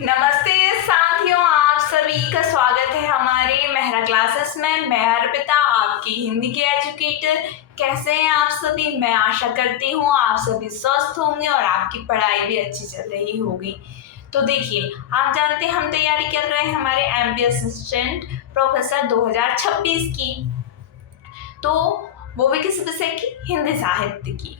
नमस्ते साथियों, आप सभी का स्वागत है हमारे मेहरा क्लासेस में। मैं अर्पिता, आपकी हिंदी के एजुकेटर। कैसे हैं आप सभी? मैं आशा करती हूँ आप सभी स्वस्थ होंगे और आपकी पढ़ाई भी अच्छी चल रही होगी। तो देखिए, आप जानते हैं हम तैयारी कर रहे हैं हमारे एमपी असिस्टेंट प्रोफेसर 2026 की। तो वो भी किस विषय की? हिंदी साहित्य की।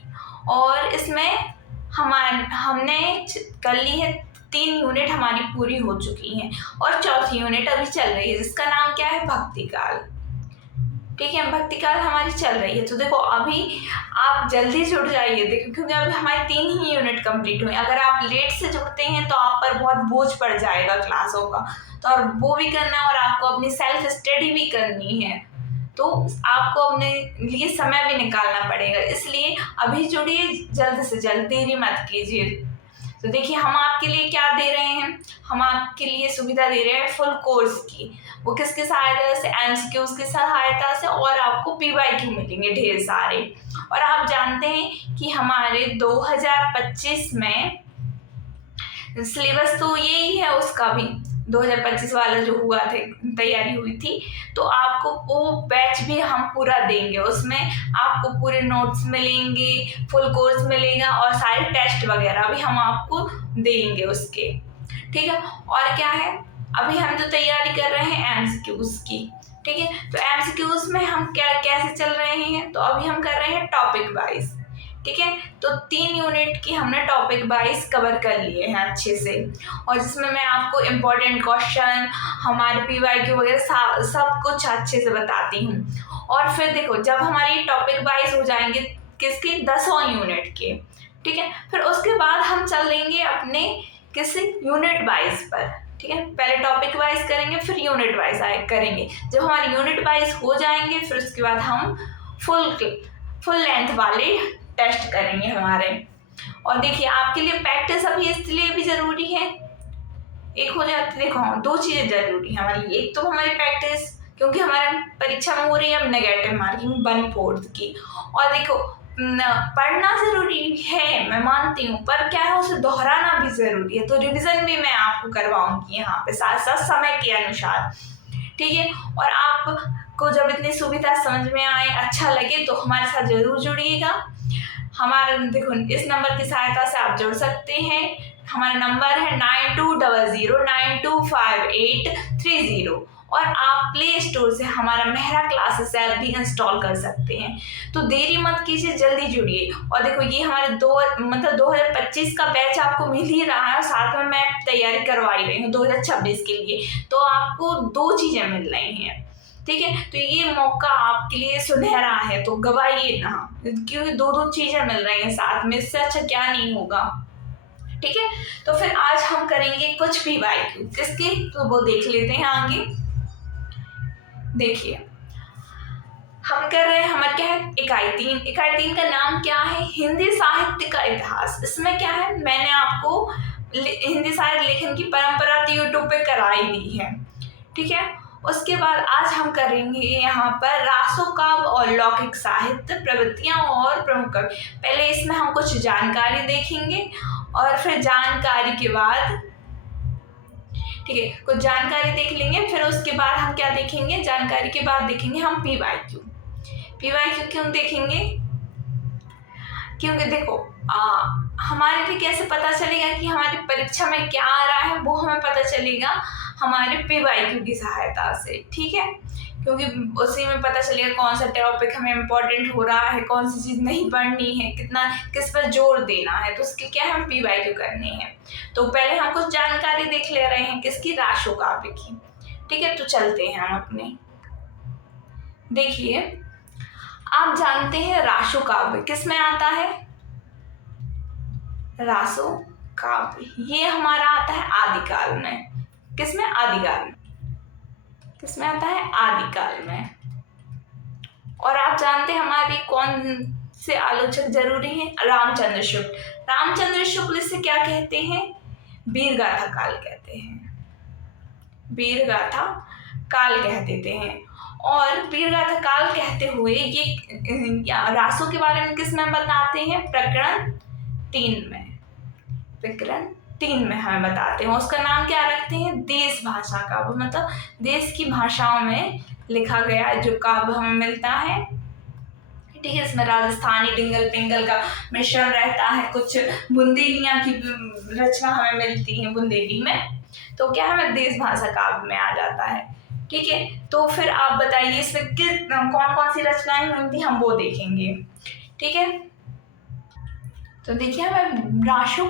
और इसमें हमने कर ली है 3 यूनिट हमारी पूरी हो चुकी हैं और चौथी यूनिट अभी चल रही है, जिसका नाम क्या है? भक्ति काल। ठीक है, भक्ति काल हमारी चल रही है। तो देखो, अभी आप जल्दी जुड़ जाइए, देखो, क्योंकि अभी हमारी 3 ही यूनिट कंप्लीट हुई। अगर आप लेट से जुड़ते हैं तो आप पर बहुत बोझ पड़ जाएगा क्लासों का, तो और वो भी करना है और आपको अपनी सेल्फ स्टडी भी करनी है, तो आपको अपने लिए समय भी निकालना पड़ेगा। इसलिए अभी जुड़िए, जल्द से जल्द, देरी मत कीजिए। तो देखिए, हम आपके लिए क्या दे रहे हैं? हम आपके लिए सुविधा दे रहे हैं फुल कोर्स की। वो किसकी सहायता से? एमसीक्यूज की सहायता से, और आपको पीवाईक्यू मिलेंगे ढेर सारे। और आप जानते हैं कि हमारे 2025 में सिलेबस तो यही है, उसका भी 2025 वाला जो हुआ थे, तैयारी हुई थी, तो आपको वो बैच भी हम पूरा देंगे। उसमें आपको पूरे नोट्स मिलेंगे, फुल कोर्स मिलेगा और सारे टेस्ट वगैरह भी हम आपको देंगे उसके। ठीक है, और क्या है, अभी हम जो तैयारी कर रहे हैं एमसीक्यूज की। ठीक है, तो एमसीक्यूज में हम क्या कैसे चल रहे हैं? तो अभी हम कर रहे हैं टॉपिक वाइज। ठीक है, तो 3 यूनिट की हमने टॉपिक वाइज कवर कर लिए हैं अच्छे से, और जिसमें मैं आपको इम्पोर्टेंट क्वेश्चन, हमारे पीवाईक्यू वगैरह सब कुछ अच्छे से बताती हूँ। और फिर देखो, जब हमारी टॉपिक वाइज हो जाएंगे किसकी? 10वां यूनिट के। ठीक है, फिर उसके बाद हम चलेंगे अपने किसी यूनिट वाइज पर। ठीक है, पहले टॉपिक वाइज करेंगे, फिर यूनिट वाइज करेंगे। जब हमारे यूनिट वाइज हो जाएंगे, फिर उसके बाद हम फुल लेंथ वाले टेस्ट करेंगे हमारे। और देखिए, आपके लिए प्रैक्टिस अभी इसलिए भी जरूरी है, एक हो जाती, देखो, 2 चीजें जरूरी है हमारे लिए। एक तो हमारी प्रैक्टिस, क्योंकि हमारा परीक्षा में हो रही है अब नेगेटिव मार्किंग 1/4 की। और देखो, पढ़ना जरूरी है, मैं मानती हूँ, पर क्या है, उसे दोहराना भी जरूरी है। तो रिवीजन भी मैं आपको करवाऊंगी यहाँ पे साथ साथ समय के अनुसार। ठीक है, और आपको जब इतनी सुविधा समझ में आए, अच्छा लगे, तो हमारे साथ जरूर जुड़िएगा। हमारे देखो, इस नंबर की सहायता से आप जुड़ सकते हैं। हमारा नंबर है 9200925830, और आप प्ले स्टोर से हमारा मेहरा क्लासेस ऐप भी इंस्टॉल कर सकते हैं। तो देरी मत कीजिए, जल्दी जुड़िए। और देखो, ये हमारे 2025 का बैच आपको मिल ही रहा है, साथ में मैं तैयारी करवा ही रही हूँ 2026 के लिए। तो आपको 2 चीजें मिल रही हैं। ठीक है, तो ये मौका आपके लिए सुनहरा है, तो गवाइए ना, क्योंकि 2 चीजें मिल रही हैं साथ में, इससे अच्छा क्या नहीं होगा। ठीक है, तो फिर आज हम करेंगे कुछ पीवाईक्यू किसके, तो वो देख लेते हैं आगे। देखिए, हम कर रहे हैं, हमारे क्या है, इकाई 3 का नाम क्या है? हिंदी साहित्य का इतिहास। इसमें क्या है, मैंने आपको हिंदी साहित्य लेखन की परंपरा तो यूट्यूब पे कराई दी है। ठीक है, उसके बाद आज हम करेंगे यहाँ पर रासो काव्य और लौकिक साहित्य, प्रवृत्तियां और प्रमुख कवि। पहले इसमें हम कुछ जानकारी देखेंगे, और फिर जानकारी के बाद, ठीक है, कुछ जानकारी देख लेंगे, फिर उसके बाद हम क्या देखेंगे? जानकारी के बाद देखेंगे हम पीवाईक्यू। पीवाईक्यू क्यों देखेंगे? क्योंकि देखो, हमारे लिए कैसे पता चलेगा कि हमारी परीक्षा में क्या आ रहा है? वो हमें पता चलेगा हमारे पीवाईक्यू की सहायता से। ठीक है, क्योंकि उसी में पता चलेगा कौन सा टॉपिक हमें इम्पोर्टेंट हो रहा है, कौन सी चीज नहीं पढ़नी है, कितना किस पर जोर देना है। तो उसके क्या हम पीवाईक्यू करनी है। तो पहले हम कुछ जानकारी देख ले रहे हैं किसकी? रासो काव्य की। ठीक है, तो चलते हैं हम अपने। देखिए, आप जानते हैं रासो काव्य किस में आता है? रासो काव्य ये हमारा आता है आदिकाल में। किसमें? आदिकाल में। किसमें आता है? आदिकाल में। और आप जानते हैं हमारे कौन से आलोचक जरूरी हैं? रामचंद्र शुक्ल। रामचंद्र शुक्ल इसे क्या कहते हैं? वीरगाथा काल कहते हैं। वीरगाथा काल कह देते हैं। और वीरगाथा काल कहते हुए ये रासो के बारे में किस में बताते हैं? प्रकरण 3 में। प्रकरण 3 में हमें बताते हैं। उसका नाम क्या रखते हैं? देश भाषा काव्य, मतलब देश की भाषाओं में लिखा गया जो काव्य हमें मिलता है। ठीक है, इसमें राजस्थानी डिंगल पिंगल का मिश्रण रहता है, कुछ बुंदेलियां की रचना हमें मिलती है बुंदेली में, तो क्या हमें देश भाषा काव्य में आ जाता है। ठीक है, तो फिर आप बताइए इसमें कौन कौन सी रचनाएं हुई थी, हम वो देखेंगे। ठीक है, तो देखिए हमें राशु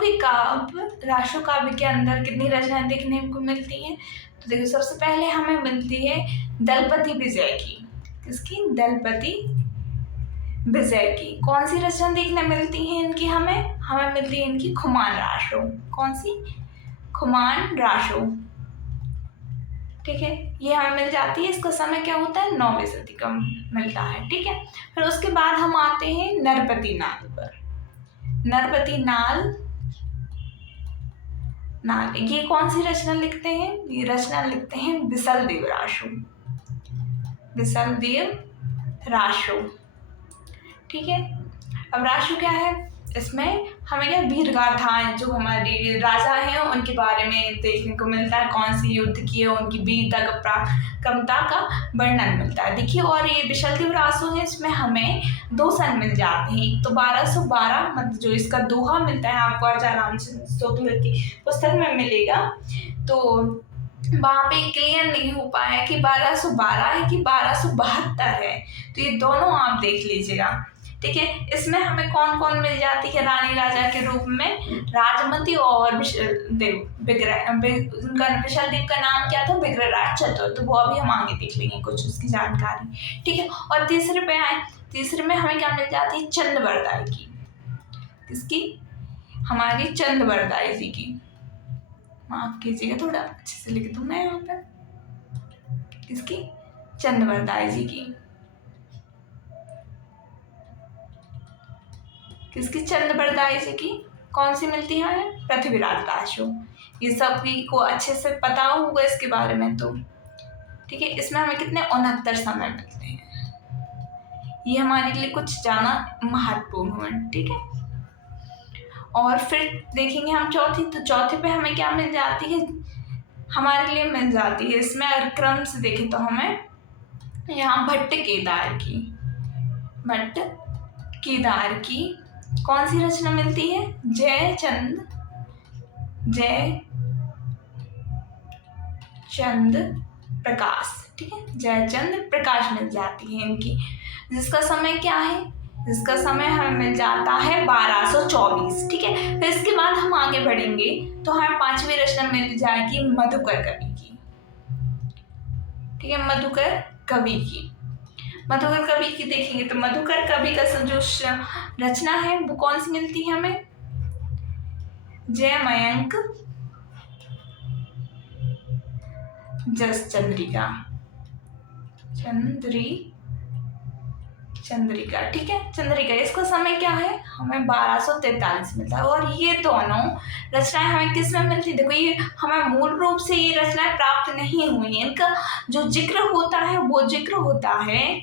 काव्य के अंदर कितनी रचनाएं देखने को मिलती हैं। तो देखिए सबसे पहले हमें मिलती है दलपति विजय की। किसकी? दलपति विजय की। कौन सी रचना देखने मिलती है इनकी? हमें मिलती है इनकी खुमान राशो। कौन सी? खुमान राशो। ठीक है, ये हमें मिल जाती है। इसका समय क्या होता है? 9वीं सदी का मिलता है। ठीक है, फिर उसके बाद हम आते हैं नरपति नाल पर। नरपति नाल ये कौन सी रचना लिखते हैं? ये रचना लिखते हैं बिसलदेव राशो। बिसलदेव राशो। ठीक है, अब राशु क्या है? इसमें हमें क्या वीर गाथाएं जो हमारे राजा हैं उनके बारे में देखने को मिलता है, कौन सी युद्ध किए, उनकी वीरता का पराक्रमता का वर्णन मिलता है। देखिए, और ये बिसलदेव राशु है, इसमें हमें 2 सन मिल जाते हैं। एक तो 1212, मतलब जो इसका दोहा मिलता है आपको आचार्य रामचंद्र शुक्ल की पुस्तक में मिलेगा, तो वहाँ पे क्लियर नहीं हो पाया कि 1212 है कि 1272 है, तो ये दोनों आप देख लीजिएगा। ठीक है, इसमें हमें कौन कौन मिल जाती है रानी राजा के रूप में? राजमती और उनका विशालदेव का नाम क्या था? विग्रहराज चतुर्थ, तो वो अभी हम आगे देख लेंगे कुछ उसकी जानकारी। ठीक है, और तीसरे पे आए, तीसरे में हमें क्या मिल जाती है? चंद्रवरदाई की। किसकी? हमारी चंद्रवरदाई जी की। माफ कीजिएगा, थोड़ा अच्छे से लिख दूं मैं यहाँ पर। किसकी? चंद्रवरदाई जी की। किसकी? चंद्रवरदाई जी की। कौन सी मिलती है हमें? पृथ्वीराज राशो। ये सभी को अच्छे से पता होगा इसके बारे में तो। ठीक है, इसमें हमें कितने 69 समय मिलते हैं। ये हमारे लिए कुछ जाना महत्वपूर्ण हुआ। ठीक है, और फिर देखेंगे हम चौथी, तो चौथे पे हमें क्या मिल जाती है? हमारे लिए मिल जाती है इसमें अगर क्रम से देखें तो हमें यहाँ भट्ट केदार की कौन सी रचना मिलती है? जयचंद प्रकाश। ठीक है, जयचंद प्रकाश मिल जाती है इनकी, जिसका समय क्या है? जिसका समय हमें मिल जाता है 1224। ठीक है, फिर इसके बाद हम आगे बढ़ेंगे तो हमें 5वीं रचना मिल जाएगी मधुकर कवि की। ठीक है, मधुकर कवि की देखेंगे तो मधुकर कवि का जो रचना है वो कौन सी मिलती है हमें? जयमयंक जस चंद्रिका। ठीक है, चंद्रिका, इसका समय क्या है? हमें 1243 मिलता है। और ये दोनों रचनाएं हमें किस में मिलती है? देखो, ये हमें मूल रूप से ये रचनाएं प्राप्त नहीं हुई हैं। इनका जो जिक्र होता है वो जिक्र होता है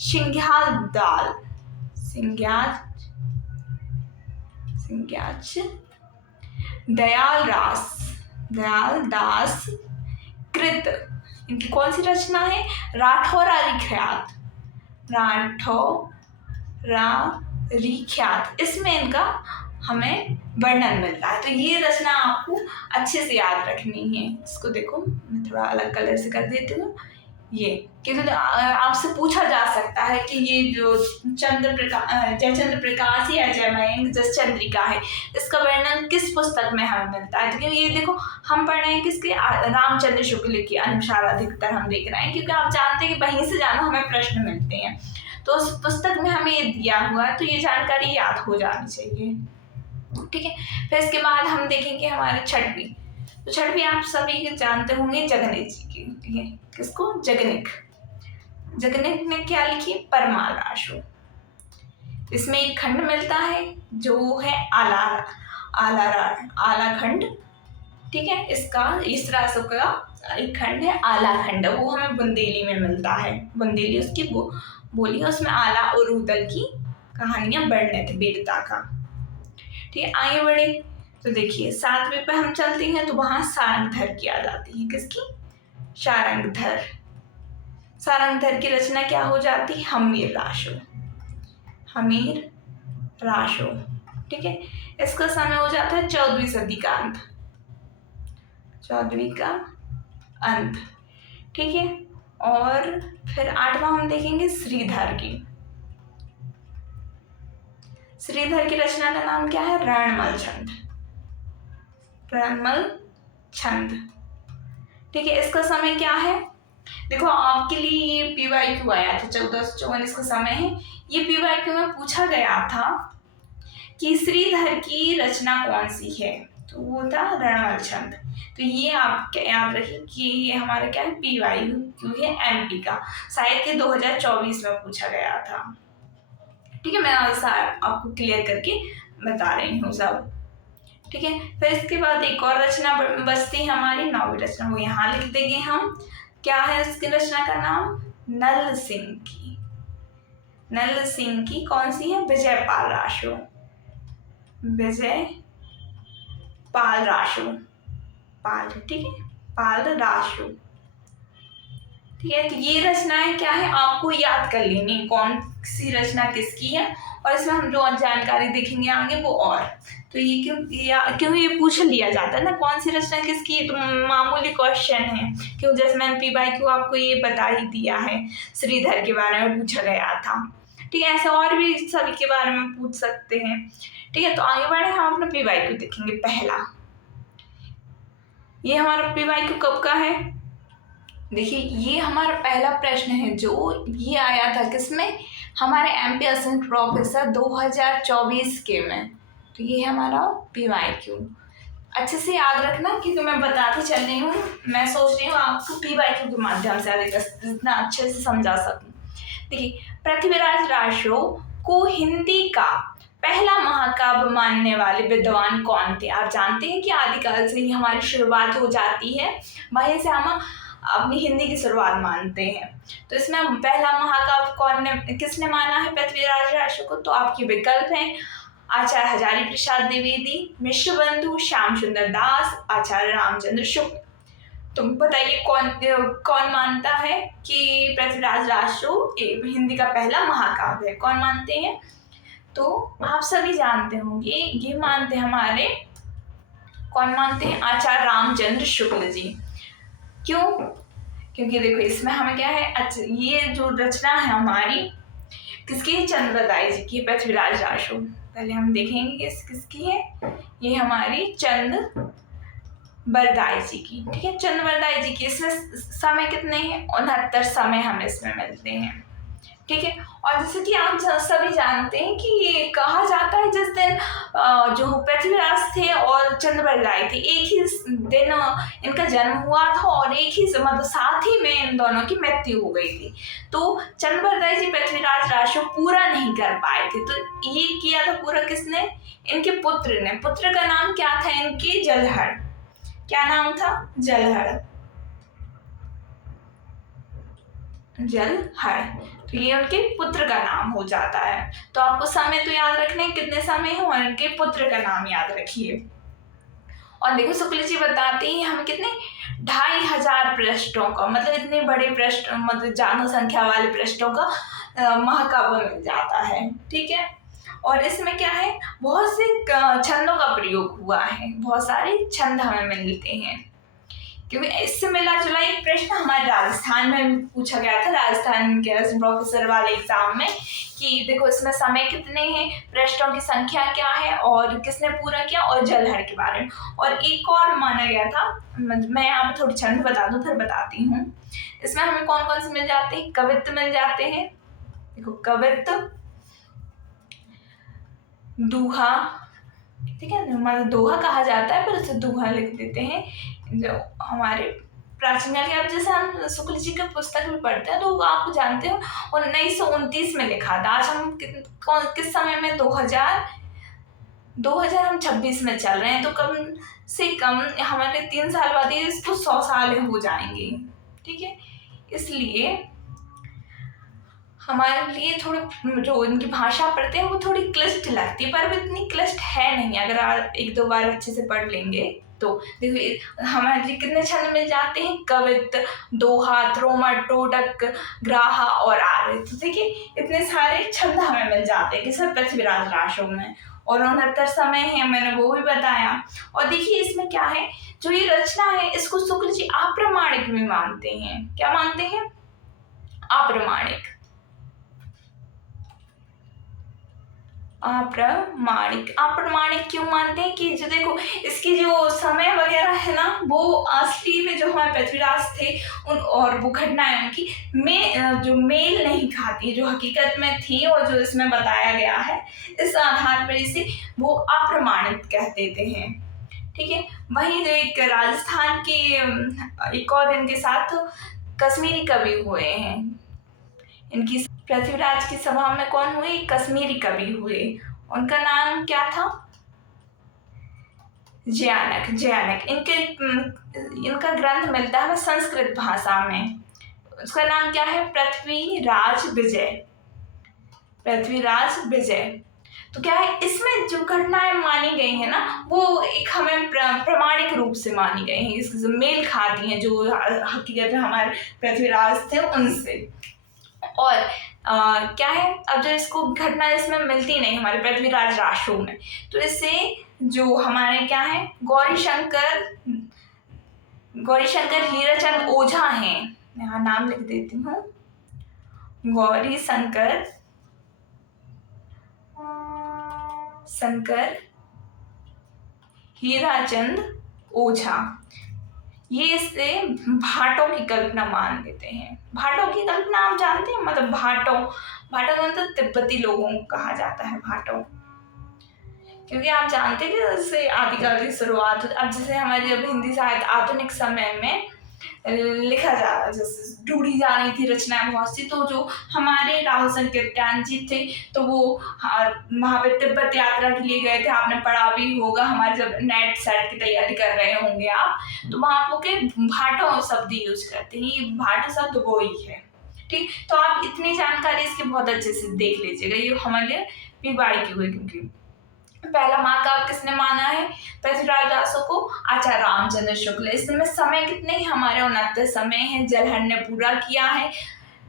सिंघ्याज दयाल दास कृत। इनकी कौन सी रचना है? राठौरारिख्यात। इसमें इनका हमें वर्णन मिलता है। तो ये रचना आपको अच्छे से याद रखनी है। इसको देखो, मैं थोड़ा अलग कलर से कर देती हूँ। ये क्योंकि आपसे पूछा जा सकता है कि ये जो जयचंद्र प्रकाश या जयमयंक जस चंद्रिका है, इसका वर्णन किस पुस्तक में हमें मिलता है? तो क्योंकि ये देखो, हम पढ़ रहे हैं किसके? रामचंद्र शुक्ल के अनुसार अधिकतर हम देख रहे हैं, क्योंकि आप जानते हैं कि वहीं से जाना हमें प्रश्न मिलते हैं, तो उस पुस्तक में हमें ये दिया हुआ है, तो ये जानकारी याद हो जानी चाहिए। ठीक है, फिर इसके बाद हम देखेंगे हमारे छठवीं। तो छठवीं आप सभी जानते होंगे जगनिक जी की। ठीक है, किसको? जगनिक ने क्या लिखी? परमाल राशो। इसमें एक खंड मिलता है जो है आला खंड। ठीक है, इसका इस राशो का एक खंड है आला खंड, वो हमें बुंदेली में मिलता है। बुंदेली उसकी बोली है, उसमें आला और उदल की कहानियां वर्णित वीरता का। ठीक है, आगे बढ़े। तो देखिए 7वें पे हम चलते हैं तो वहाँ सारंगधर की आ जाती है। किसकी? सारंगधर। सारंगधर की रचना क्या हो जाती है? हमीर राशो। हमीर राशो, ठीक है। इसका समय हो जाता है 14वीं सदी का अंत। 14वीं का अंत, ठीक है। और फिर 8वां हम देखेंगे श्रीधर की। श्रीधर की रचना का नाम क्या है? रणमल छंद। रणमल छंद, ठीक है। इसका समय क्या है? देखो आपके लिए ये PYQ आया था, 1454 इसका समय है। ये PYQ में पूछा गया था कि श्रीधर की रचना कौन सी है, तो वो था रणमल छंद। तो ये आप याद रखिए कि ये हमारा क्या है? PYQ है MP का, शायद कि 2024 में पूछा गया था, ठीक है। मैं आपको क्लियर करके बता रही हूँ सब, ठीक है। फिर इसके बाद एक और रचना बचती है हमारी 9वीं रचना, वो यहाँ लिख देंगे हम। क्या है उसकी रचना का नाम? नल सिंह की। नल सिंह की कौन सी है? विजयपाल राशो। विजय पाल राशो, पाल, ठीक है, पाल राशो, ठीक है। तो ये रचनाएं क्या है आपको याद कर लेनी, कौन सी रचना किसकी है, और इसमें हम जो और जानकारी देखेंगे आगे वो और। तो ये क्यों ये पूछ लिया जाता है ना कौन सी रचना किसकी है, तो मामूली क्वेश्चन है, क्यों? जैसे मैंने PYQ आपको ये बता ही दिया है, श्रीधर के बारे में पूछा गया था, ठीक है। ऐसे और भी सभी के बारे में पूछ सकते हैं, ठीक है। तो आगे बढ़े, हम अपना PYQ देखेंगे। पहला, ये हमारा PYQ कब का है? देखिए ये हमारा पहला प्रश्न है जो ये आया था किसमें? हमारे MP असिस्टेंट प्रोफेसर 2024 के में। तो ये हमारा PYQ अच्छे से याद रखना, क्योंकि मैं बताती चल रही हूँ, मैं सोच रही हूँ आपको PYQ के माध्यम से जितना अच्छे से समझा सकूँ। देखिए, पृथ्वीराज राशो को हिंदी का पहला महाकाव्य मानने वाले विद्वान कौन थे? आप जानते हैं कि आदिकाल से ही हमारी शुरुआत हो जाती है, वहीं से हम अपनी हिंदी की शुरुआत मानते हैं। तो इसमें पहला महाकाव्य किसने माना है पृथ्वीराज राशो को? तो आपके विकल्प हैं आचार्य हजारी प्रसाद द्विवेदी, मिश्र बंधु, श्याम सुंदर दास, आचार्य रामचंद्र शुक्ल। तुम बताइए कौन मानता है कि पृथ्वीराज राशो हिंदी का पहला महाकाव्य है? कौन मानते हैं? तो आप सभी जानते होंगे, ये मानते हैं हमारे, कौन मानते हैं? आचार्य रामचंद्र शुक्ल जी। क्यों? क्योंकि देखो इसमें हमें क्या है, अच्छा ये जो रचना है हमारी किसकी? चंद्रबरदाई जी की, पृथ्वीराज राशो। पहले हम देखेंगे किसकी है, ये हमारी चंद्रबरदाई जी की, ठीक है। चंद्रबरदाई जी की। इसमें समय कितने हैं? 69 समय हमें इसमें मिलते हैं, ठीक है। और जैसे कि आप सभी जानते हैं कि ये कहा जाता है जिस दिन जो पृथ्वीराज थे और चंद्रबरदाई थे एक ही दिन इनका जन्म हुआ था, और एक ही मतलब साथ ही में इन दोनों की मृत्यु हो गई थी। तो चंद्रबरदाई जी पृथ्वीराज राशो पूरा नहीं कर पाए थे, तो ये किया था पूरा किसने? इनके पुत्र ने। पुत्र का नाम क्या था इनके? जलहड़। क्या नाम था? जलहड़। जलहड़, तो ये उनके पुत्र का नाम हो जाता है। तो आपको समय तो याद रखने कितने समय है, और उनके पुत्र का नाम याद रखिए। और देखो शुक्ल जी बताते हैं हमें कितने 2500 पृष्ठों का, मतलब इतने बड़े पृष्ठ, मतलब जनसंख्या वाले पृष्ठों का महाकाव्य मिल जाता है, ठीक है। और इसमें क्या है, बहुत से छंदों का प्रयोग हुआ है, बहुत सारे छंद हमें मिलते हैं। क्योंकि इससे मिला जुला एक प्रश्न हमारे राजस्थान में पूछा गया था, राजस्थान के प्रोफेसर वाले एग्जाम में, कि देखो इसमें समय कितने हैं, पृष्ठों की संख्या क्या है, और किसने पूरा किया, और जलहड़ के बारे में। और एक और माना गया था, मैं यहाँ पे थोड़ी छंद बता दूं फिर बताती हूँ। इसमें हमें कौन कौन से मिल जाते हैं? कवित्त मिल जाते हैं, देखो कवित्त, दूहा, ठीक है, मतलब दोहा कहा जाता है पर उसे दूहा लिख देते हैं। जो हमारे प्राचीन काल के, अब जैसे हम शुक्ल जी का पुस्तक भी पढ़ते हैं तो आपको जानते हो 1929 में लिखा था। आज हम किस समय में 2026 में चल रहे हैं, तो कम से कम हमारे 3 साल बाद ही इसको 100 साल हो जाएंगे, ठीक है। इसलिए हमारे लिए थोड़ी जो इनकी भाषा पढ़ते हैं वो थोड़ी क्लिष्ट लगती है, पर वो इतनी क्लिष्ट है नहीं अगर आप एक दो बार अच्छे से पढ़ लेंगे तो। देखो हमारे लिए कितने छंद मिल जाते हैं, कवित, दोहा, ध्रुव, टोडक, ग्राहा और आर्य। तो देखिए इतने सारे छंद हमें मिल जाते हैं कि सब पृथ्वीराज रासो में। और 69 समय है, मैंने वो भी बताया। और देखिए इसमें क्या है, जो ये रचना है इसको शुक्ल जी अप्रामाणिक भी मानते हैं। क्या मानते हैं? अप्रामाणिक। अप्रामाणिक। अप्रामाणिक क्यों मानते हैं कि जो देखो इसकी जो समय वगैरह है ना, वो असली में जो हमारे पृथ्वीराज थे उन और वो घटनाएं उनकी में जो मेल नहीं खाती, जो हकीकत में थी और जो इसमें बताया गया है, इस आधार पर इसे वो अप्रामाणिक कह देते हैं। ठीक है। वहीं जो एक राजस्थान की एक और इनके साथ कश्मीरी कवि हुए हैं, इनकी पृथ्वीराज की सभा में कौन हुए? कश्मीरी कवि हुए। उनका नाम क्या था? जयानक। जयानक। इनका ग्रंथ मिलता है संस्कृत भाषा में। उसका नाम क्या है? पृथ्वीराज विजय। पृथ्वीराज विजय। तो क्या है, इसमें जो घटनाएं मानी गई है ना, वो एक हमें प्रामाणिक रूप से मानी गई हैं, इससे मेल खाती हैं जो हकीकत में हमारे पृथ्वीराज थे उनसे। और क्या है, अब जो इसको घटना इसमें मिलती नहीं हमारे पृथ्वीराज रासो में, तो इससे जो हमारे क्या है, गौरीशंकर हीराचंद ओझा हैं, यहाँ नाम लिख देती हूँ, गौरीशंकर हीराचंद ओझा, ये इससे भाटों की कल्पना मान लेते हैं। भाटों की कल्पना आप जानते हैं, मतलब भाटों का मतलब तिब्बती लोगों को कहा जाता है भाटों, क्योंकि आप जानते हैं कि जैसे आदिकाल की शुरुआत, अब जैसे हमारी जब हिंदी साहित्य आधुनिक समय में लिखा जा रहा, जैसे ढूंढी जा रही थी रचनाएं बहुत सी, तो जो हमारे राहुल कीर्त्यान जी थे तो वो वहाँ पे तिब्बत यात्रा के लिए गए थे, आपने पढ़ा भी होगा, हमारे जब नेट सेट की तैयारी कर रहे होंगे आप, तो वहाँ वो के भाटो शब्द यूज करते हैं, ये भाटो शब्द वो ही है। ठीक, तो आप इतनी जानकारी इसकी बहुत अच्छे से देख लीजिएगा। ये हमारे पीवाई की हुई, क्योंकि पहला महाकाव्य किसने माना है पृथ्वीराज रासो को? आचार्य रामचंद्र शुक्ल। इसमें समय कितने हैं हमारे? 69 समय है। जलहर ने पूरा किया है,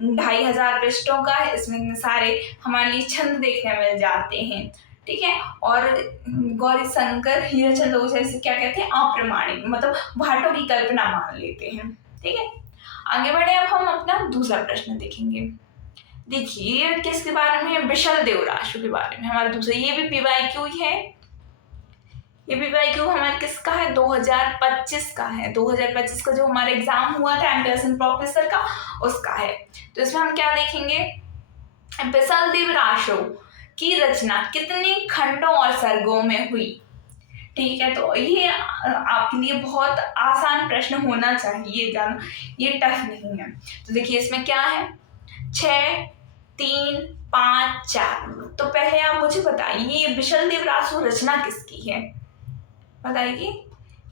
2500 पृष्ठों का है। इसमें सारे हमारे लिए छंद देखने मिल जाते हैं। ठीक है। और गौरीशंकर हीराचंद ओझा इसे क्या कहते हैं? अप्रामाणिक, मतलब भाटों की कल्पना मान लेते हैं। ठीक है, आगे बढ़े। अब हम अपना दूसरा प्रश्न देखेंगे। देखिए किसके बारे में है? विशल देव रासो के बारे में हमारा दूसरा, ये भी पीवाईक्यू ही है। ये पीवाईक्यू हमारे किसका है? 2025 का है। 2025 का जो हमारा एग्जाम हुआ था एम्पियर्सन प्रोफेसर का, उसका है। तो इसमें हम क्या देखेंगे? विशल देव रासो की रचना कितने खंडों और सर्गों में हुई? ठीक है, तो ये आपके लिए बहुत आसान प्रश्न होना चाहिए, जानो ये टफ नहीं है। तो देखिए इसमें क्या है, 6, 3, 5, 4। तो पहले आप मुझे बताइए ये विशल देव रासो रचना किसकी है? बताइए,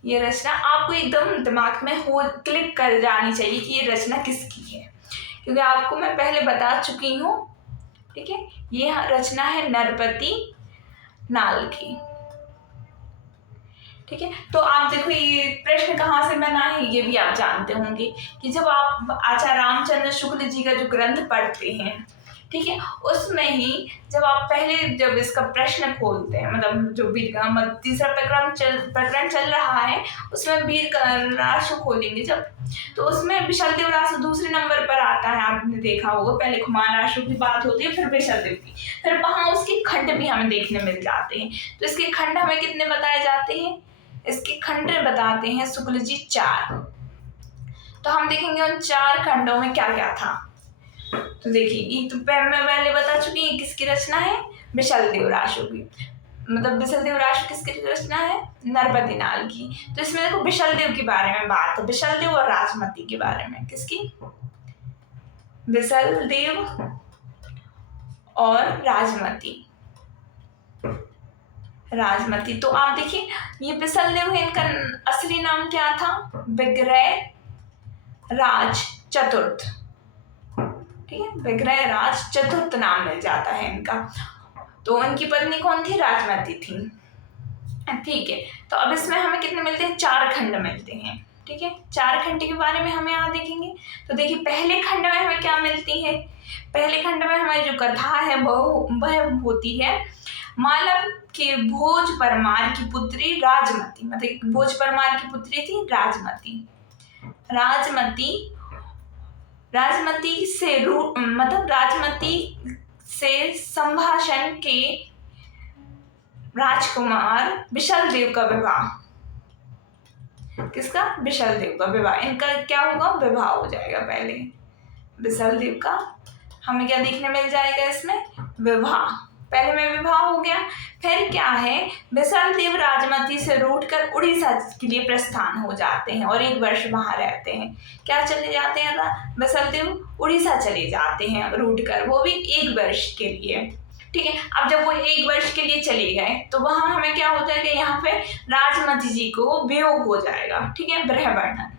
ये रचना आपको एकदम दिमाग में हो क्लिक कर जानी चाहिए कि ये रचना किसकी है, क्योंकि आपको मैं पहले बता चुकी हूँ। ठीक है, ये रचना है नरपति नाल की। ठीक है, तो आप देखो ये प्रश्न कहाँ से बना है, ये भी आप जानते होंगे कि जब आप आचार्य रामचंद्र शुक्ल जी का जो ग्रंथ पढ़ते हैं, ठीक है, उसमें ही जब आप जब इसका प्रश्न खोलते हैं, मतलब जो तीसरा प्रकरण चल रहा है, उसमें वीर रासो खोलेंगे जब, तो उसमें विशल देव रासो दूसरे नंबर पर आता है। आपने देखा होगा, पहले कुमार रासो की बात होती है, फिर विशल देव की, फिर वहां उसके खंड भी हमें देखने मिल जाते हैं। तो इसके खंड हमें कितने बताए जाते हैं? इसके खंड बताते हैं शुक्ल जी 4। तो हम देखेंगे उन 4 खंडों में क्या क्या था। तो देखिए, ये तो मैं पहले बता चुकी हूँ किसकी रचना है, विशल देव रासो की। मतलब विशल देव रासो किसकी रचना है? नरपति नाल की। तो इसमें देखो विशल देव के बारे में बात है, विशल देव और राजमती के बारे में। किसकी? विशल देव और राजमती। तो आप देखिए, ये विशल देव है, इनका असली नाम क्या था? विग्रह राज चतुर्थ। ठीक है, विग्रह राज चतुर्थ नाम मिल जाता है इनका। तो उनकी पत्नी कौन थी? राजमती थी। ठीक है, तो अब इसमें हमें कितने मिलते हैं? 4 खंड मिलते हैं। ठीक है, 4 खंड के बारे में हम यहाँ देखेंगे। तो देखिए पहले खंड में हमें क्या मिलती है? पहले खंड में हमारी जो कथा है वह होती है मालव के भोज परमार की पुत्री राजमती, मतलब भोज परमार की पुत्री थी राजमती। राजमती से मतलब राजमती से संभाषण के राजकुमार विशाल देव का विवाह। किसका? विशाल देव का विवाह। इनका क्या होगा? विवाह हो जाएगा। पहले विशाल देव का हमें क्या देखने मिल जाएगा इसमें? विवाह। पहले में विवाह हो गया। फिर क्या है? विशाल देव राजमती से रूठकर उड़ीसा के लिए प्रस्थान हो जाते हैं और 1 वर्ष वहां रहते हैं। क्या चले जाते हैं? विशाल देव उड़ीसा चले जाते हैं रूठकर, वो भी 1 वर्ष के लिए। ठीक है, अब जब वो 1 वर्ष के लिए चले गए तो वहां हमें क्या हो जाएगा? यहाँ पे राजमती जी को वियोग हो जाएगा। ठीक है, ब्रह्मवर्णन।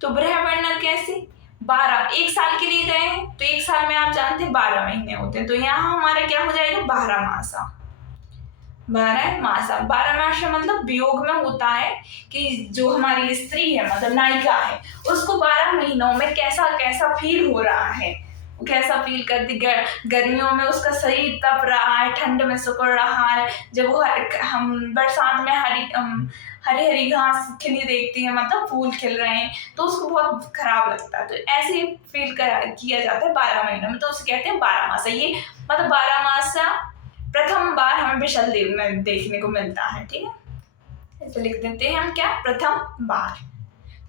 तो ब्रह्मवर्णन कैसे? 1 साल के लिए गए हैं तो 1 साल में आप जानते हैं 12 महीने होते हैं, तो यहाँ हमारा क्या हो जाएगा? 12 मासा। 12 मासा मतलब वियोग में होता है कि जो हमारी स्त्री है मतलब नायिका है उसको 12 महीनों में कैसा कैसा फील हो रहा है, कैसा फील करती। गर्मियों में उसका शरीर तप रहा है, ठंड में सिकुड़ रहा है, जब वो हम बरसात में हरी हरी घास खिली देखती है, मतलब फूल खिल रहे हैं, तो उसको बहुत खराब लगता है। तो ऐसे फील किया जाता है 12 महीनों में, तो उसे कहते हैं 12 मासा। ये मतलब 12 मासा प्रथम बार हमें विशाल देव में देखने को मिलता है। ठीक है, तो लिख देते हैं हम क्या? प्रथम बार।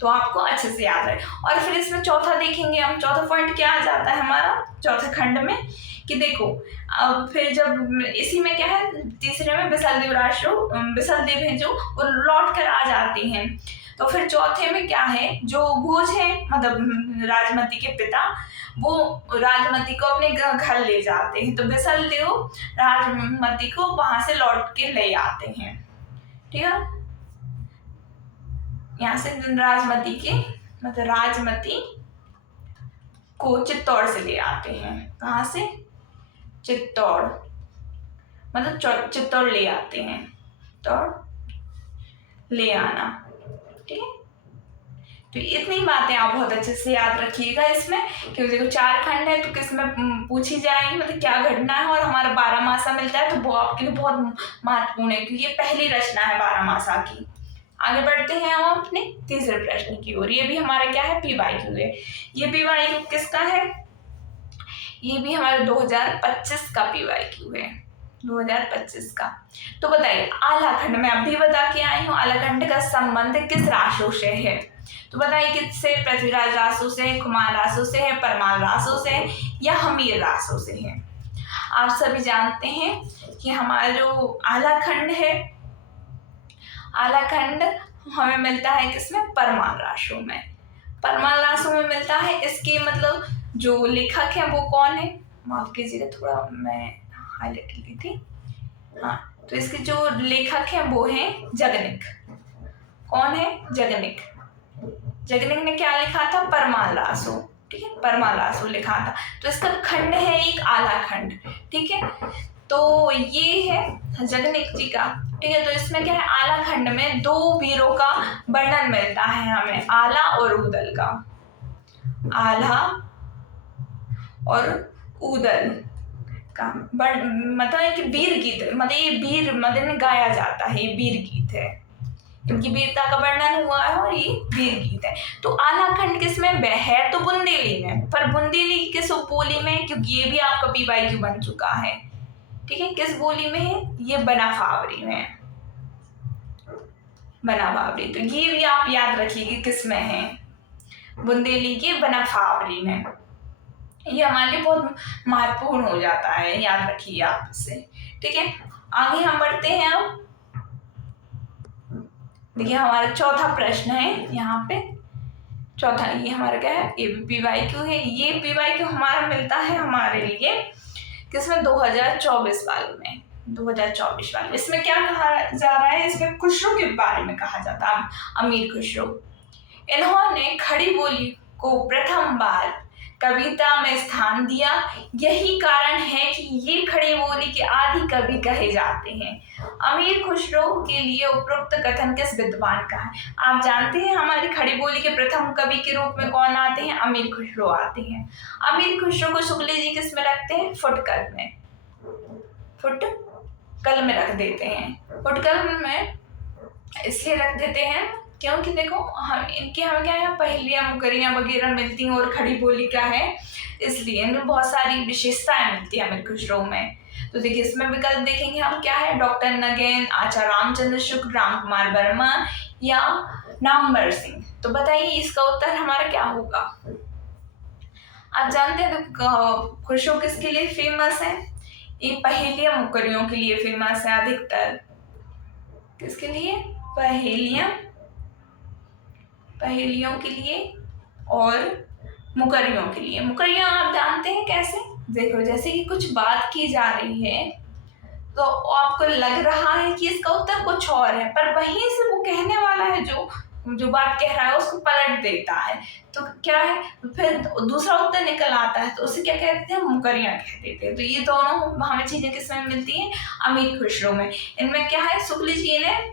तो आपको अच्छे से याद है। और फिर इसमें चौथा देखेंगे हम। चौथा पॉइंट क्या आ जाता है हमारा चौथे खंड में कि देखो अब फिर जब इसी में क्या है, तीसरे में विशाल देव है जो वो लौट कर आ जाते हैं। तो फिर चौथे में क्या है, जो भोज है मतलब राजमती के पिता, वो राजमती को अपने घर ले जाते हैं। तो विशाल देव राजमती को वहां से लौट के ले आते हैं। ठीक है, यहाँ से राजमती को चित्तौड़ से ले आते हैं। कहाँ से? चित्तौड़, मतलब चित्तौड़ ले आते हैं। चित्तौड़ ले आना। ठीक है, तो इतनी बातें आप बहुत अच्छे से याद रखिएगा इसमें, क्योंकि देखो 4 खंड है तो किसमें पूछी जाएगी, मतलब क्या घटना है। और हमारा 12 मासा मिलता है तो वो आपके लिए बहुत महत्वपूर्ण है क्योंकि ये पहली रचना है 12 मासा की। आगे बढ़ते हैं हम अपने तीसरे प्रश्न की ओर। ये भी हमारा क्या है? PYQ है। ये PYQ किसका है? ये भी हमारा 2025 का PYQ है, 2025 का। तो बताइए आलाखंड में अभी बता के आई हूँ, आलाखंड का संबंध किस राशि से है? तो बताइए किससे? पृथ्वीराज रासो से, कुमार रासो से है, परमाल रासो से या हमीर रासो से है? आप सभी जानते हैं कि हमारा जो आलाखंड है, आलाखंड हमें मिलता है किसमें? परमाल रासो में। परमाल रासो में मिलता है। इसके मतलब जो लेखक है वो कौन है? माफ कीजिएगा, थोड़ा मैं हाईलाइट की थी। हाँ, तो इसके जो लेखक है वो है जगनिक। कौन है? जगनिक। जगनिक ने क्या लिखा था? परमाल रासो। ठीक है, परमाल रासो लिखा था। तो इसका खंड है एक आलाखंड। ठीक है, तो ये है जगनिक जी का। ठीक है, तो इसमें क्या है? आलाखंड में 2 वीरों का वर्णन मिलता है हमें, आला और उदल का। आला और उदल का मतलब है कि वीर गीत, मतलब ये वीर मतलब में गाया जाता है, ये वीर गीत है, इनकी वीरता का वर्णन हुआ है और ये वीर गीत है। तो आलाखंड किसमें है? तो बुंदेली में। पर बुंदेली किस बोली में? क्योंकि ये भी आपका PYQ बन चुका है। ठीक है, किस बोली में है? ये बनाफावरी में। बनाफावरी, तो ये भी आप याद रखिएगा किस में है? बुंदेली के बनाफावरी में। ये हमारे लिए बहुत महत्वपूर्ण हो जाता है, याद रखिए आप इसे। ठीक है, आगे हम बढ़ते हैं। अब देखिए हमारा चौथा प्रश्न है यहाँ पे। चौथा ये हमारा क्या है? ये भी PYQ है। ये PYQ हमारा मिलता है हमारे लिए किसमें? 2024 वाले में। 2024 वाले इसमें क्या कहा जा रहा है? इसमें खुसरो के बारे में कहा जाता है, अमीर खुसरो। इन्होंने खड़ी बोली को प्रथम बार कविता में स्थान दिया। यही कारण है कि ये खड़ी बोली के आदि कवि कहे जाते हैं। अमीर खुसरो के लिए उपरोक्त कथन किस विद्वान का है? आप जानते हैं हमारी खड़ी बोली के प्रथम कवि के रूप में कौन आते हैं? अमीर खुसरो आते हैं। अमीर खुसरो को शुक्ल जी किस में रखते हैं? फुटकल में। फुटकल में रख देते हैं। फुटकल में इसलिए रख देते हैं क्योंकि देखो हमें क्या है, पहेलियां मुकरियां वगैरह मिलती हैं और खड़ी बोली का है, इसलिए इनमें बहुत सारी विशेषताएं मिलती है अमीर खुसरो में। तो देखिए इसमें विकल्प देखेंगे हम क्या है, डॉक्टर नगेन, आचार्य रामचंद्र शुक्ल, राम कुमार वर्मा या नामवर सिंह। तो बताइए इसका उत्तर हमारा क्या होगा? आप जानते हैं तो खुसरो किसके लिए फेमस है? ये पहेलियां मुकरियों के लिए फेमस है अधिकतर। किसके लिए? पहेलियों के लिए और मुकरियों के लिए। मुकरियां आप जानते हैं कैसे? देखो जैसे कि कुछ बात की जा रही है तो आपको लग रहा है कि इसका उत्तर कुछ और है, पर वहीं से वो कहने वाला है जो बात कह रहा है उसको पलट देता है, तो क्या है फिर दूसरा उत्तर निकल आता है, तो उसे क्या कहते हैं? मुकरियां कह देते हैं। तो ये दोनों हमें चीजें किसमें मिलती हैं? अमीर खुसरो में। इनमें क्या है, शुक्ल जी ने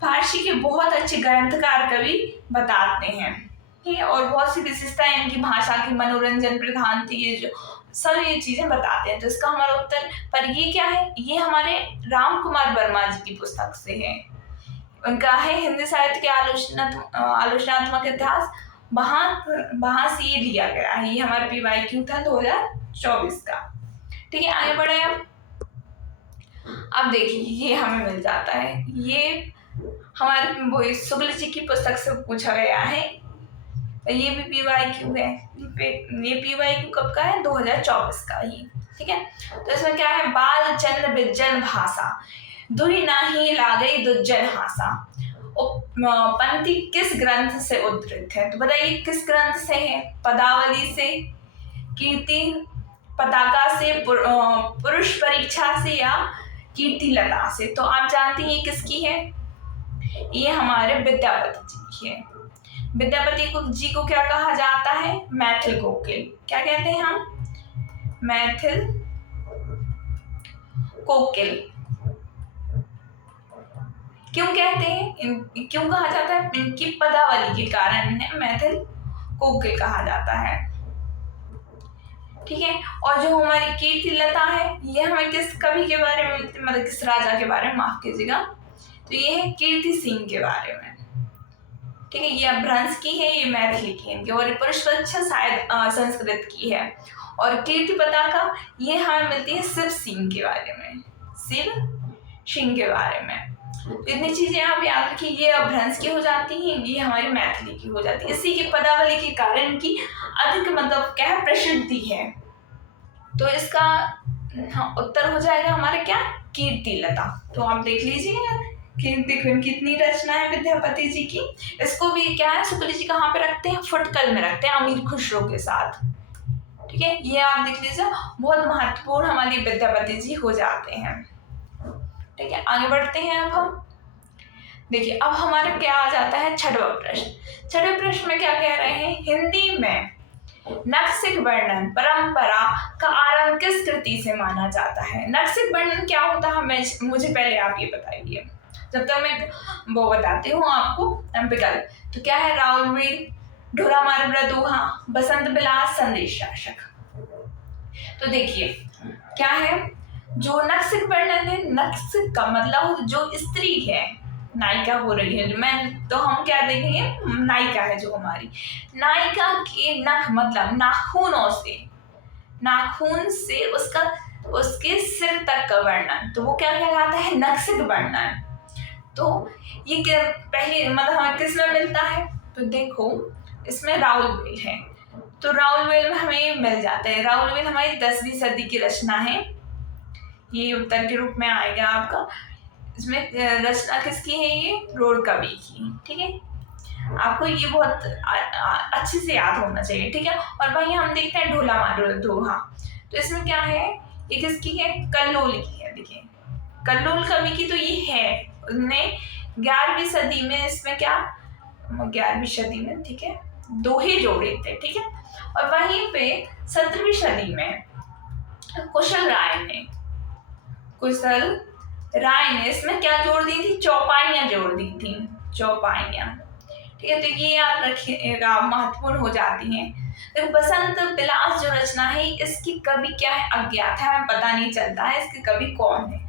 फारसी के बहुत अच्छे ग्रंथकार कवि बताते हैं, ठीक है, और बहुत सी विशेषताएं इनकी भाषा की मनोरंजन प्रधान थी, ये जो सब ये चीजें बताते हैं। तो इसका हमारा उत्तर, पर ये क्या है, ये हमारे राम कुमार वर्मा जी की पुस्तक से है। उनका है हिंदी साहित्य के आलोचनात्मक इतिहास, वहां से ये लिया गया है। ये हमारा PYQ था 2024 का। ठीक है, आगे बढ़े। अब देखिए ये हमें मिल जाता है, ये हमारे शुक्ल जी की पुस्तक से पूछा गया है। ये भी PYQ है। ये PYQ कब का है? 2024 का ही। ठीक है, तो इसमें क्या है, बाल चंद्र बिज्जल भाषा दुई नाही लागई दुज्जन हासा। पंक्ति किस ग्रंथ से उद्धृत है? तो बताइए किस ग्रंथ से है? पदावली से, कीर्ति पताका से, पुरुष परीक्षा से या कीर्ति लता से? तो आप जानते हैं किसकी है? ये हमारे विद्यापति जी की है। विद्यापति जी को क्या कहा जाता है? मैथिल कोकिल। क्या कहते हैं हम? मैथिल कोकिल। क्यों कहते हैं, क्यों कहा जाता है? इनकी पदावली के कारण मैथिल कोकिल कहा जाता है। ठीक है, और जो हमारी कीर्ति लता है ये हमें किस कवि के बारे में, मतलब किस राजा के बारे में, माफ कीजिएगा, तो ये है कीर्ति सिंह के बारे में। ठीक है, ये अपभ्रंश की है, ये मैथिली की है, और पुरुष परीक्षा शायद संस्कृत की है, और कीर्ति पताका ये हमें मिलती है शिव सिंह के बारे में, शिव सिंह के बारे में। इतनी चीजें आप याद रखिए, ये अपभ्रंश की हो जाती हैं, ये हमारी मैथिली की हो जाती है। इसी की पदावली के कारण की अधिक मतलब क्या है, प्रसिद्धि है। तो इसका उत्तर हो जाएगा हमारे क्या? कीर्ति लता। तो आप देख लीजिए कितनी रचना है विद्यापति जी की। इसको भी क्या है, शुक्ल जी कहाँ पे रखते हैं? फुटकल में रखते हैं अमीर खुसरो के साथ। ठीक है, ये आप देख लीजिए, बहुत महत्वपूर्ण हमारे विद्यापति जी हो जाते हैं। ठीक है, आगे बढ़ते हैं। अब हम देखिए, अब हमारा क्या आ जाता है? छठवां प्रश्न। छठवें प्रश्न में क्या कह रहे हैं? हिंदी में नक्सिक वर्णन परंपरा का आरंभ किस कृति से माना जाता है? नक्सिक वर्णन क्या होता है, मुझे पहले आप ये बताइए, जब तक मैं वो बताती हूँ आपको विकल्प। तो क्या है? राउलवीर, ढोलामार ब्रदोहा, बसंत बिलास, संदेश शासक। तो देखिए क्या है, जो नक्सिक वर्णन है, नक्सिक का मतलब जो स्त्री है, नायिका हो रही है, मैं तो हम क्या देखेंगे, नायिका है जो हमारी, नायिका के नख मतलब नाखून से उसके सिर तक का वर्णन, तो वो क्या कहलाता है? नक्सिक वर्णन। तो ये क्या पहले मतलब हमें किस में मिलता है? तो देखो इसमें राउलवेल है, तो राउलवेल में हमें मिल जाता है। राउलवेल हमारी 10वीं सदी की रचना है, ये उत्तर के रूप में आएगा आपका। इसमें रचना किसकी है? ये रोड कवि की। ठीक है, आपको ये बहुत अच्छे से याद होना चाहिए। ठीक है, और वहीं हम देखते हैं ढोला मारो दोहा, तो इसमें क्या है, ये किसकी है? कल्लोल की है। देखिए कल्लोल कवि की तो ये है, उसने 11वीं सदी में इसमें क्या 11वीं सदी में, ठीक है, दोहे जोड़े थे, ठीक है। और वहीं पे 17वीं सदी में कुशल राय ने इसमें क्या जोड़ दी थी, चौपाइयां जोड़ दी थी, चौपाइयां, ठीक है। तो ये याद रखिएगा, महत्वपूर्ण हो जाती हैं। तो बसंत विलास जो रचना है इसकी कवि क्या है, अज्ञात है, हमें पता नहीं चलता है इसके कवि कौन है।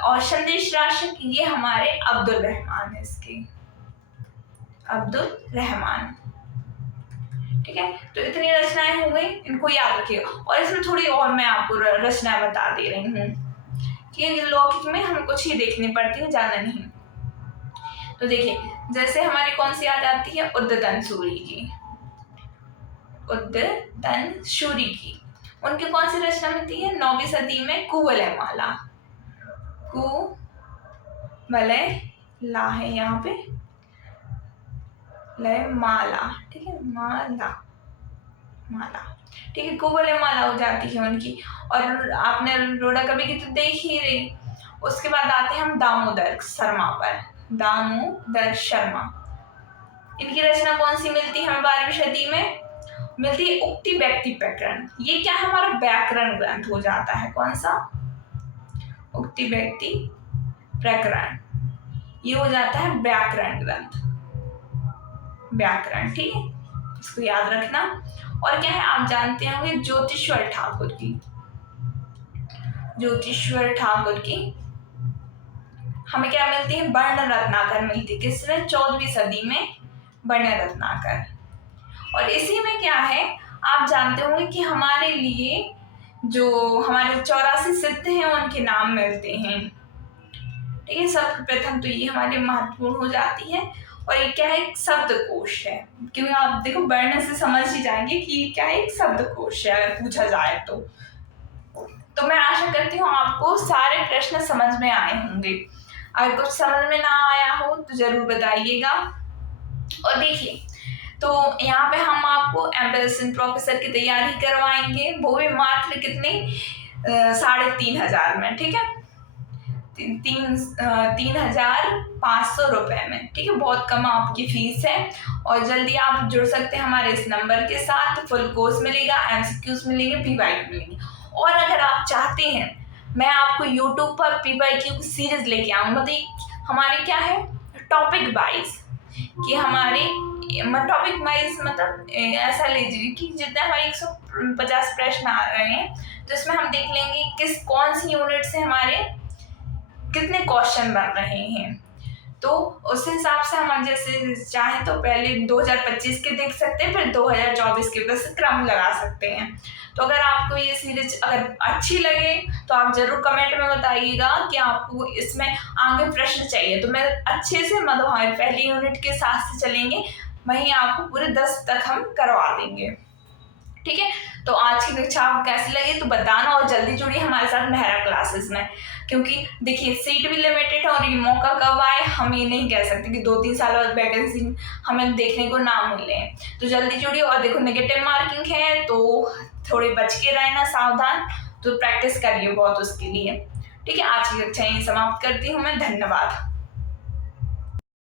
और संदेश राशक ये हमारे अब्दुल रहमान है, इसके अब्दुल रहमान, ठीक है। तो इतनी रचनाएं हो गई, इनको याद रखिएगा। और इसमें थोड़ी और मैं आपको रचनाएं बता दे रही हूँ कि लौकिक में हमें कुछ ही देखनी पड़ती है, ज्यादा नहीं। तो देखिए, जैसे हमारी कौन सी याद आती है, उद्दतन सूरी की, उद्दतन सूरी की। उनकी कौन सी रचना मिलती है, 9वीं सदी में कुवलय माला, कुवलय ला है यहाँ पे, लय माला, ठीक है, माला, ठीक है, कुवलय माला हो जाती है उनकी। और आपने रोड़ा कवि की तो देख ही रही। उसके बाद आते हैं हम दामोदर शर्मा पर, दामोदर शर्मा। इनकी रचना कौन सी मिलती है हमें 12वीं सदी में, मिलती है उक्ति व्यक्ति प्रकरण। ये क्या है, हमारा व्याकरण ग्रंथ हो जाता है, कौन सा, उक्ति व्यक्ति प्रकरण, ये हो जाता है व्याकरण ग्रंथ, व्याकरण, ठीक है, इसको याद रखना। और क्या है, आप जानते होंगे ज्योतिश्वर ठाकुर की, ज्योतिश्वर ठाकुर की हमें क्या मिलती है, वर्ण रत्नाकर मिलती है, किसने, 14वीं सदी में वर्ण रत्नाकर। और इसी में क्या है, आप जानते होंगे कि हमारे लिए जो हमारे 84 सिद्ध हैं उनके नाम मिलते हैं, ठीक है। सर्वप्रथम तो ये हमारे महत्वपूर्ण हो जाती है। और ये क्या है, एक शब्दकोश है, क्योंकि आप देखो वर्ण से समझ ही जाएंगे कि ये क्या है, एक शब्दकोश है अगर पूछा जाए तो मैं आशा करती हूँ आपको सारे प्रश्न समझ में आए होंगे। अगर कुछ समझ में ना आया हो तो जरूर बताइएगा। और देखिए, तो यहाँ पे हम आपको एम्बेरसन प्रोफेसर की तैयारी करवाएंगे, वो भी मात्र कितने, 3,500 में, ठीक है, 3,500 रुपए में, ठीक है, बहुत कम आपकी फीस है। और जल्दी आप जुड़ सकते हैं हमारे इस नंबर के साथ, फुल कोर्स मिलेगा, MCQs मिलेंगे, PYQ मिलेंगे। और अगर आप चाहते हैं मैं आपको YouTube पर PYQ की सीरीज लेके आऊँगा, मतलब हमारे क्या है, टॉपिक वाइज, कि हमारे टॉपिक वाइज मतलब ऐसा लीजिए कि जितने हमारे 150 प्रश्न आ रहे हैं, तो इसमें हम देख लेंगे कौन सी यूनिट से हमारे कितने क्वेश्चन बन रहे हैं। तो उस हिसाब से हम जैसे चाहें तो पहले 2025 के देख सकते हैं, फिर 2024 के, बस क्रम लगा सकते हैं। तो अगर आपको ये सीरीज अगर अच्छी लगे तो आप जरूर कमेंट में बताइएगा कि आपको इसमें आगे प्रश्न चाहिए, तो मैं अच्छे से मतलब हमारे पहली यूनिट के साथ से चलेंगे, वहीं आपको पूरे 10 तक हम करवा देंगे, ठीक है। तो आज की कक्षा आपको कैसी लगी तो बताना, और जल्दी जुड़िए हमारे साथ मेहरा क्लासेस में, क्योंकि देखिए सीट भी लिमिटेड है और ये मौका कब आए हम ये नहीं कह सकते कि 2-3 साल बाद वैकेंसी हमें देखने को ना मिले। तो जल्दी जुड़िए। और देखो नेगेटिव मार्किंग है तो थोड़े बच के रहना, सावधान, तो प्रैक्टिस करिए बहुत उसके लिए, ठीक है। आज की कक्षा यहीं समाप्त करती हूँ मैं, धन्यवाद।